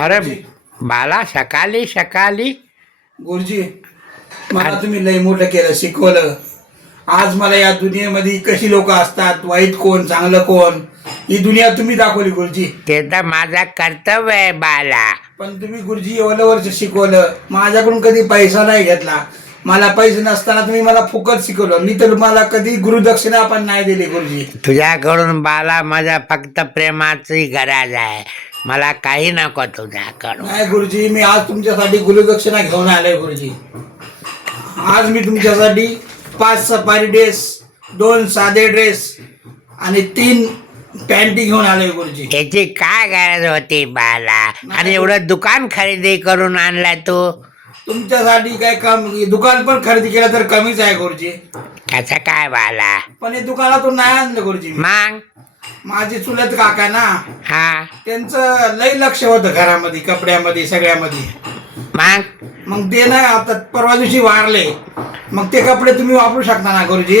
अरे बाला सकाळी सकाळी गुरुजी मला तुम्ही लय मोठं केलं, शिकवलं. आज मला या दुनियेमध्ये कशी लोक असतात, वाईट कोण चांगलं कोण, ही दुनिया तुम्ही दाखवली गुरुजी. ते तर माझा कर्तव्य आहे बाला. पण तुम्ही गुरुजी एवढं वर्ष शिकवलं, माझ्याकडून कधी पैसा नाही घेतला. मला पैसे नसताना तुम्ही मला फुकट शिकवलं. मी तर मला कधी गुरुदक्षिणा पण नाही दिली गुरुजी. तुझ्याकडून बाला माझा फक्त प्रेमाची गरज आहे. मला काही नको तुझ्याकडून. नाही गुरुजी, मी आज तुमच्यासाठी गुरुदक्षिणा घेऊन आलोय गुरुजी. आज मी तुमच्यासाठी 5 सफारी ड्रेस, 2 साधे ड्रेस आणि 3 पॅन्टी घेऊन आलोय गुरुजी. याची काय गरज होती बाला? आणि एवढं दुकान खरेदी करून आणलाय तू? तुमच्यासाठी काय काम, दुकान पण खरेदी केलं तर कमीच आहे गुरुजी. कसं काय बाला? पण हे दुकानातून नाही आणलं गुरुजी. मग माझे चुलत काका ना, हा त्यांचं लय लक्ष होतं घरामध्ये, कपड्यामध्ये, सगळ्यामध्ये. मग ते नाही, आता परवा दिवशी वारले. मग ते कपडे तुम्ही वापरू शकता ना गुरुजी.